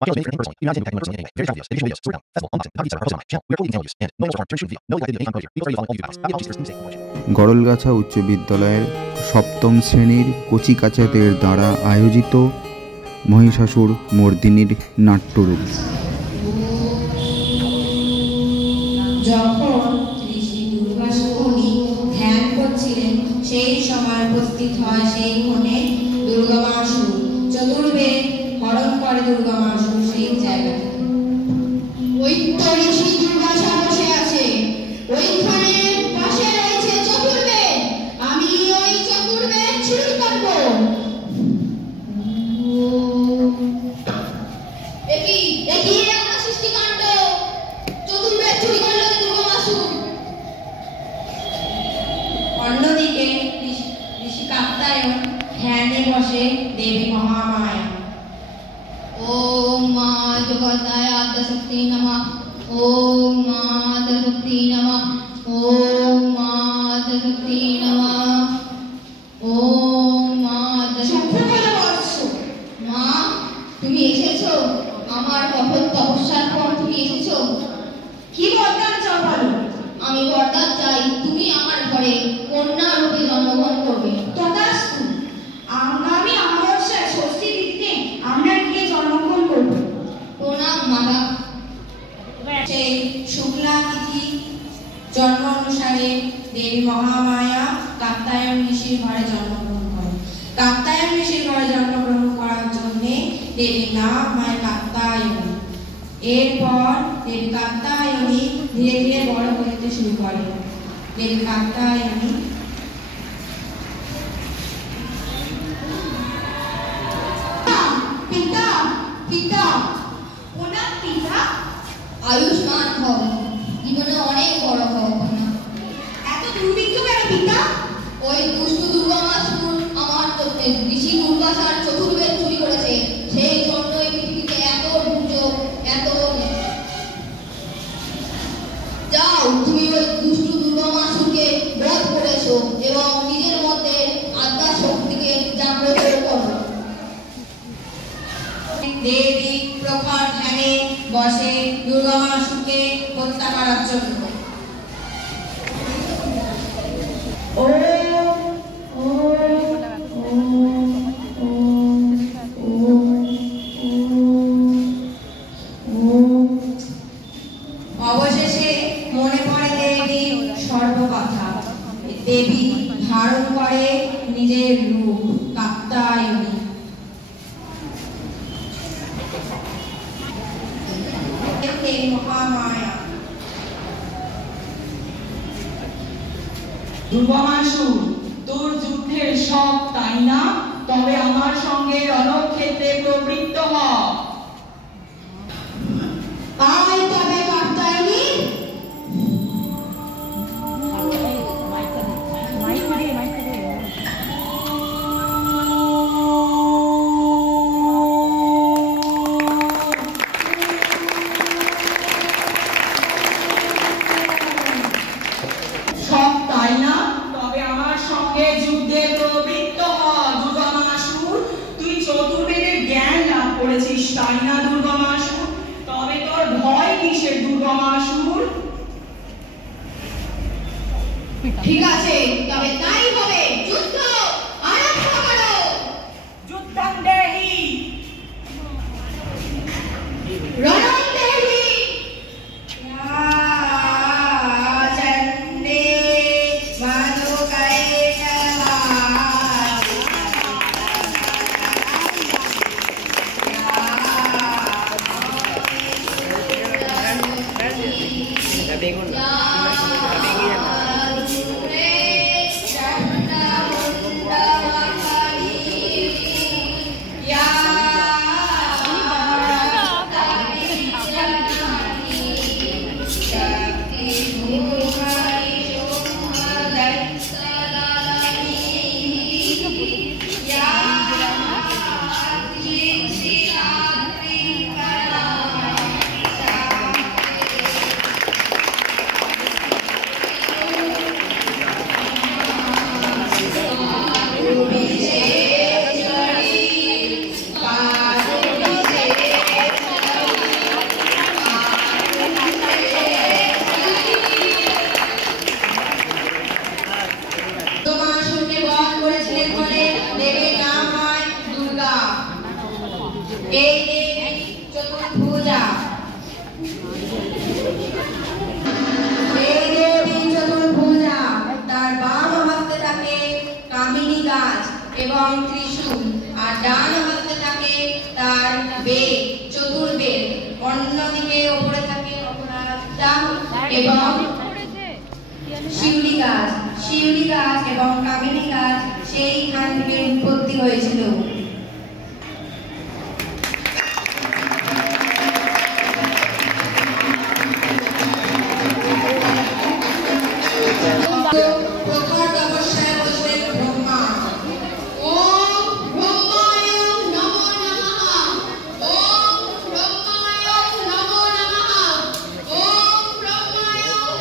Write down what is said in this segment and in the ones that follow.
My channel is made for anything personally. You may not take any personally anyway. Very travel videos, educational videos, storytelling, festival, unboxing, how to use our personal channel. We are totally use and no emotional charge during shooting video. No like video, any unclosure. We also follow all YouTube channels. Happy holidays, stay safe, Garalgachha উচ্চ বিদ্যালয়ের সপ্তম শ্রেণীর কচিকাচাদের দ্বারা আয়োজিত মহিষাসুর মর্দিনীর নাট্যরূপ। যখন ঋষি দুর্বাসা মুনি ধ্যান করছিলেন সেই সময় উপস্থিত হয় সেই ক্ষণে দুর্গমাসুর। চতুর্বেদ হরণ করে দুর্গমাসুর সেই জায়গাতে। ওই তো ঋষি দুর্বাসা বসে আছে, ওইখানে পাশে রয়েছে চতুর্বেদ। আমি ওই চতুর্বেদ ছিঁড়ে কাটবো। একই একটা সৃষ্টিকাণ্ড, চতুর্বেদ চুরি করল দুর্গমাসুর। অন্যদিকে ঋষি কাত্যায়ন ধ্যানে বসে দেবী মহামায়া। ওম মা জগদায় আদ্যশক্তি নমঃ, ওম মা আদ্যশক্তি নমঃ, ওম মা আদ্যশক্তি নমঃ, ওম মা আদ্যশক্তি নমঃ। মা তুমি এসেছো, আমার কঠোর তপস্যার পর তুমি এসেছো। কি বরদান চাও বলো? আমি বরদান চাই তুমি আমার ঘরে কন্যা রূপে জন্মগ্রহণ করবে। তথাস্তু। আগামী অমাবস্যায় ষষ্ঠী তিথিতে আমরা গিয়ে জন্মগ্রহণ করব। প্রণাম মাতা। সেই শুক্লা তিথি জন্ম অনুসারে দেবী মহামায়া কাত্যায়ন ঋষির ঘরে জন্মগ্রহণ করেন। কাত্যায়ন ঋষির ঘরে জন্মগ্রহণ করার জন্য দেবীর নাম হয় কাত্যায়নী। এরপর দেবী কাত্যায়নী ধীরে ধীরে বড় হতে শুরু করেন। দেবী কাত্যায়নী পিতা পিতা ওনার পিতা আয়ুষ্মান হও, জীবনে অনেক বড় হও। এত দুর্ভিক্ষ কেন পিতা? ওই দুষ্ট দুর্গমাসুর আমার ঋষি দুর্বাসার চতুর্বেদ চুরি করেছে, সেই জন্য এই পৃথিবীতে এত দুর্যোগ, এত। যাও তুমি ওই দুষ্ট দুর্গমাসুরকে বধ করেছো এবং নিজের মধ্যে আত্মা শক্তিকে জাগ্রত করো। দেবী প্রখর ধ্যানে বসে দুর্গমাসুরকে হত্যা করার জন্য। অবশেষে মনে পড়ে দেবীর সর্বকথা। দেবী ধারণ করে নিজের রূপ কাত্যায়নী। মহামায়া। দুর্গমাসুর, তোর যুদ্ধের শখ তাই না? তবে আমার সঙ্গে রণক্ষেত্রে প্রবৃত্ত হ। আয় তবে কাত্যায়নী। শখ তাই না? তবে আমার সঙ্গে যুদ্ধে প্রবৃত্ত হ। দুর্গমাসুর, তুই চতুর্বেদের জ্ঞান লাভ করেছিস তাই না দুর্গমাসুর? তবে তোর ভয় কিসের দুর্গমাসুর? ঠিক আছে, তবে তাই হবে। যুদ্ধ আরম্ভ করো। যুদ্ধং দেহি। রণং দেহি। চতুর্ভুজা। এই দেবী চতুর্ভুজা, তার বাম হস্তে থাকে কামিনী গাছ এবং ত্রিশূল, আর ডান হস্তে থাকে তার বেদ, চতুর্বেদ। অন্যদিকে ওপরে থাকে অপরাজিতা এবং শিউলি গাছ। শিউলি গাছ এবং কামিনী গাছ সেইখান থেকে উৎপত্তি হয়েছিল। প্রখর তপস্যায় বসলেন ব্রহ্মা। ওম ব্রহ্মায় নমো নমঃ, ওম ব্রহ্মায় নমো নমঃ, ওম ব্রহ্মায় নমো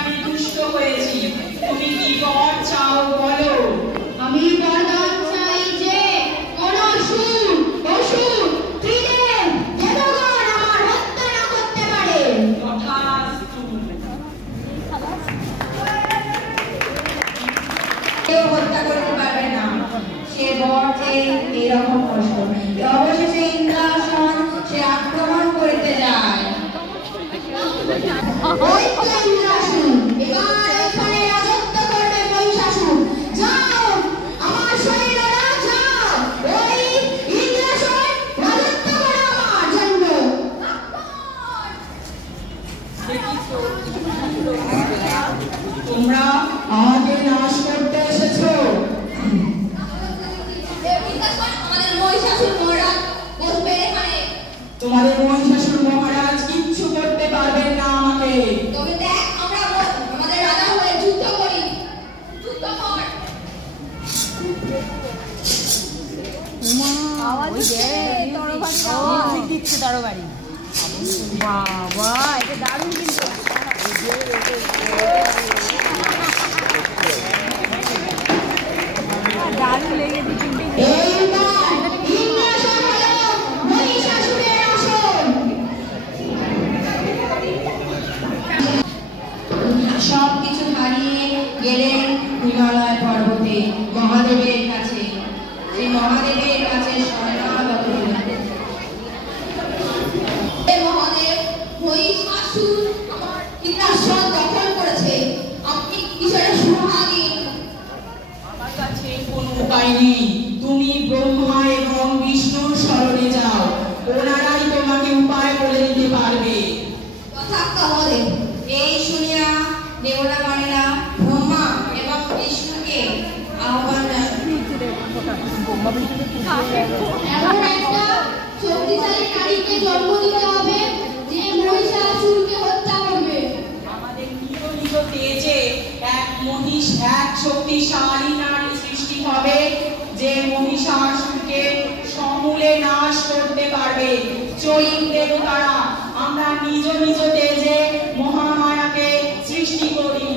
আমি দুষ্ট হয়েছি, তুমি কি বর চাও বলো। আমি বরদান চাই যে কোন অসুর, অসুর, ত্রিদেব, দেবগণ আমার হত্যা না করতে পারে। তথাস্তু। কেউ হত্যা করতে পারবে না। সে বর যে এরকম কষ্ট। অবশেষে ইন্দ্রাসন সে আক্রমণ করতে যায়। ওই তো ইন্দ্রাসন, এবার এখানে রাজত্ব করবে মহিষাসুর। যাও আমার সৈন্যরা, যাও ওই ইন্দ্রাসন রাজত্ব করো আমার জন্য। তোমরা আমাকে নাশ করতে এসেছো। আমাদের মহিষাসুর মহারাজ বসবে এখানে। তোমাদের মহিষাসুর মহারাজ কিচ্ছু করতে পারবেন না আমাকে। তবে দেখ, আমরা আমাদের রাজা হয়ে যুদ্ধ করি। যুদ্ধ কর। তরবারি বাবা, এটা দারুণ কিন্তু। দারুণ লেগেছে কিন্তু। এইবার ইন্দ্রাসন হলো মহিষাসুরের আসন। সবকিছু হারিয়ে গেলেন হিমালয় পর্বতে মহাদেবের কাছে। সেই মহাদেবের কাছে শরণাগত হলেন। মহাদেব, মহিষাসুর আমার ইন্দ্রাসন দখল করেছে, আপনি কিসের সুরহা দিন। আমার কাছে কোনো উপায় নেই, তুমি ব্রহ্মা এবং বিষ্ণুর শরণে যাও, ওনারাই তোমাকে উপায় বলে দিতে পারবে। তথাগত মহাদেব। এই শুনিয়া দেবতাগণেরা ব্রহ্মা এবং বিষ্ণুকে আহ্বান জানান। এমন একটা শক্তিশালী নারীকে জন্ম দিতে হবে যে মহিষাসুরকে হত্যা করবে। আমাদের নিজ নিজ তেজে এক শক্তিশালী নারী সৃষ্টি হবে যে মহিষাসুরকে সমূলে নাশ করতে পারবে। চলুন দেবতারা, আমরা নিজ নিজ তেজে মহামায়াকে সৃষ্টি করি।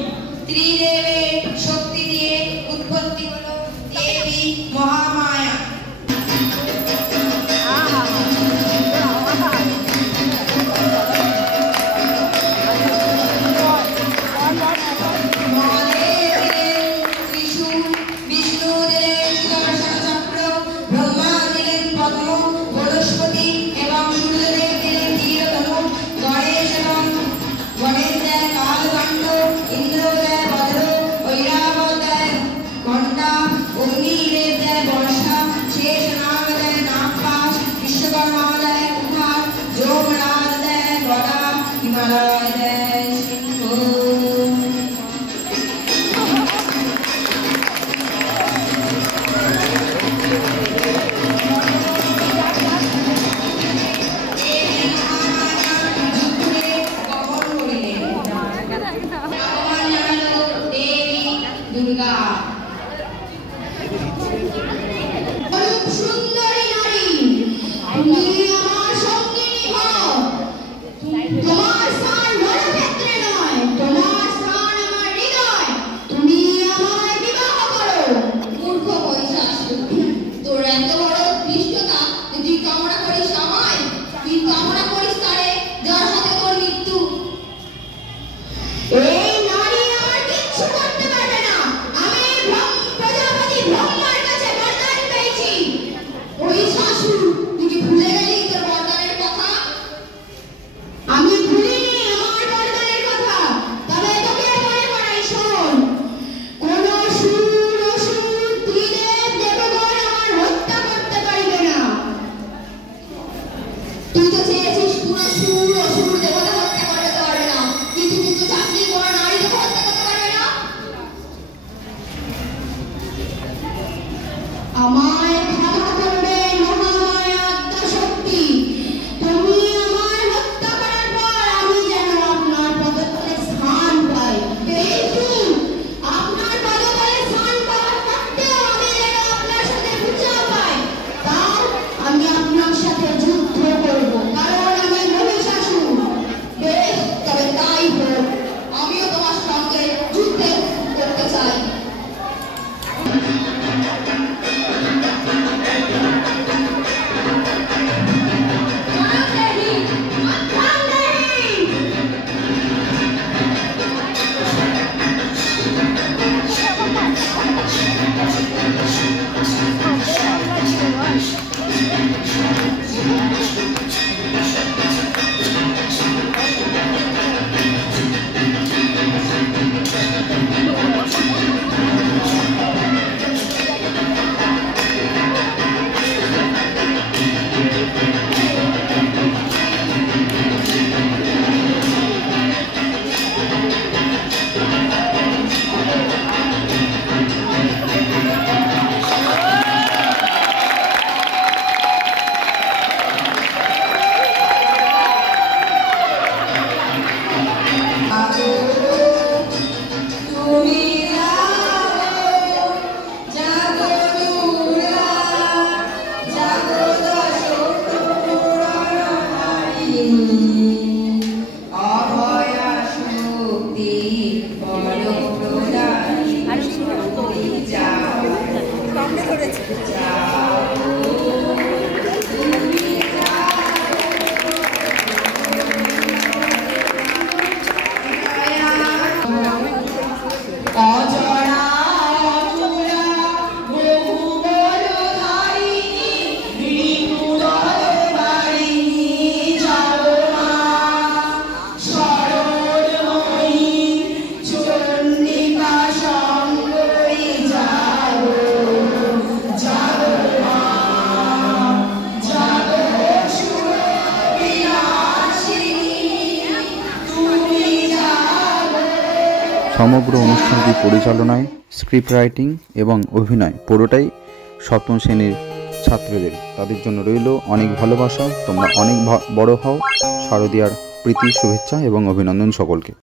ত্রিদেবের শক্তি দিয়ে উৎপত্তি হলো দেবী মহামায়া। মহাদেব দিলেন ত্রিশূল, বিষ্ণু দিলেন সুদর্শন চক্র, ব্রহ্মা দিলেন পদ্ম, বৃহস্পতি এবং সূর্যদেব দিলেন তীরধনুক, গণেশ দেয় কালদণ্ড, ইন্দ্র দেয় বজ্র, আমায় ক্ষমা করবে মহামায়া আদ্যাশক্তি। তুমি আমায় হত্যা করার পর আমি যেন আপনার পদতলে স্থান পাই। কিন্তু আপনার পদতলে স্থান পাওয়ার সত্ত্বেও আমি যেন আপনার সাথে পূজা পাই, তাও আমি আপনার সাথে যুদ্ধ করব, কারণ আমি মহিষাসুর। বেশ, তবে তাই হোক, আমিও তোমার সঙ্গে যুদ্ধে করতে চাই। সমগ্র অনুষ্ঠানটি পরিচালনায়, স্ক্রিপ্ট রাইটিং এবং অভিনয় পুরোটাই সপ্তম শ্রেণীর ছাত্রদের। তাদের জন্য রইল অনেক ভালোবাসা। তোমরা অনেক বড় হও। শারদীয়ার প্রীতি, শুভেচ্ছা এবং অভিনন্দন সকলকে।